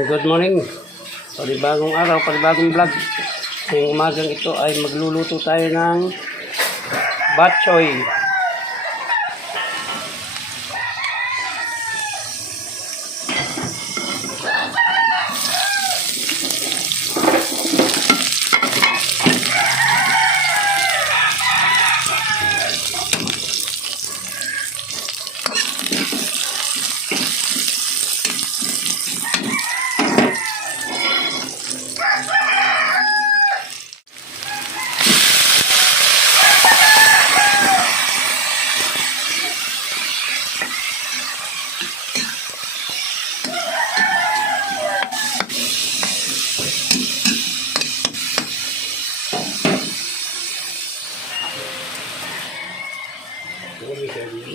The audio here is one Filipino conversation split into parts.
Good morning. Panibagong araw, panibagong vlog. Ngayong umagang ito ay magluluto tayo ng bok choy.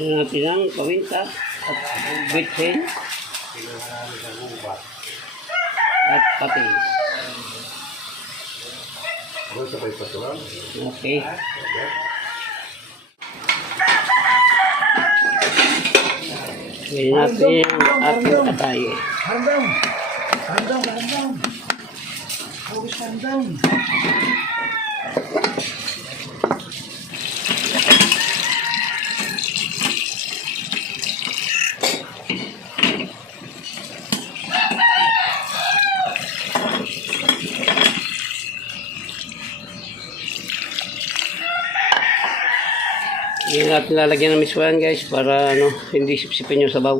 Natin ang pawinta at bitsin at patis. Okay. Ngayon natin ang ating atay. Hardang. Huwag hardang. Hindi natin lalagyan ng miswayan guys para hindi sipsipin yung sabaw.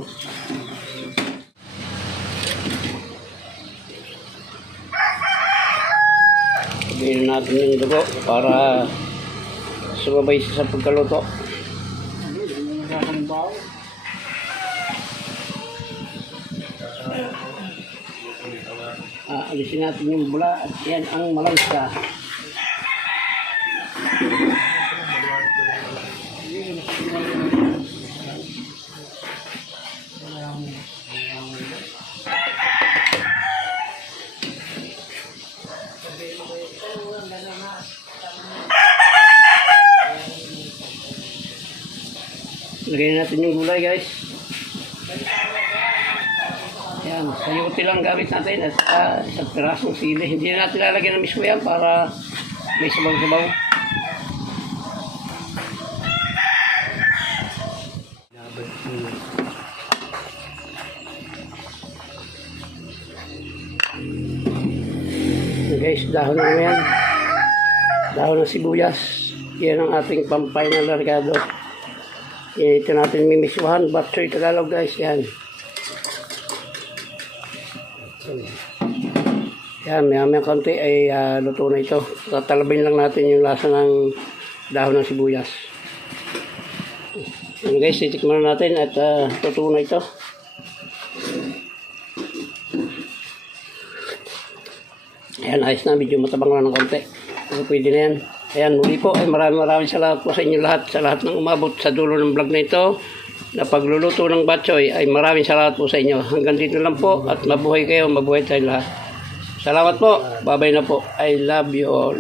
Sabihin natin yung dugo para sumabay sa pagkaluto. Alisin natin yung bula at yan ang malangsa. Lagyan natin yung gulay guys. Yan, sayuti lang gamit natin at isang pirasong sili. Hindi na natin lalagyan ng mismo yan para may sabaw-sabaw. Guys, dahon na yan. Dahon ng sibuyas. Yan ang ating pang-final na regalo. Ito natin mimiswahan. Bok choy Tagalog guys. Yan. Yan, may konti ay luto na ito. Tatalabin lang natin yung lasa ng dahon ng sibuyas. Yan guys, titikman natin at luto na ito. Ayan, ayos na. Medyo matabang lang ng konti. Pero pwede na yan. Ayan, muli po ay maraming salamat po sa inyo lahat. Sa lahat ng umabot sa dulo ng vlog na ito na pagluluto ng bok choy ay maraming salamat po sa inyo. Hanggang dito lang po at mabuhay kayo, mabuhay tayo lahat. Salamat po. Bye-bye na po. I love you all.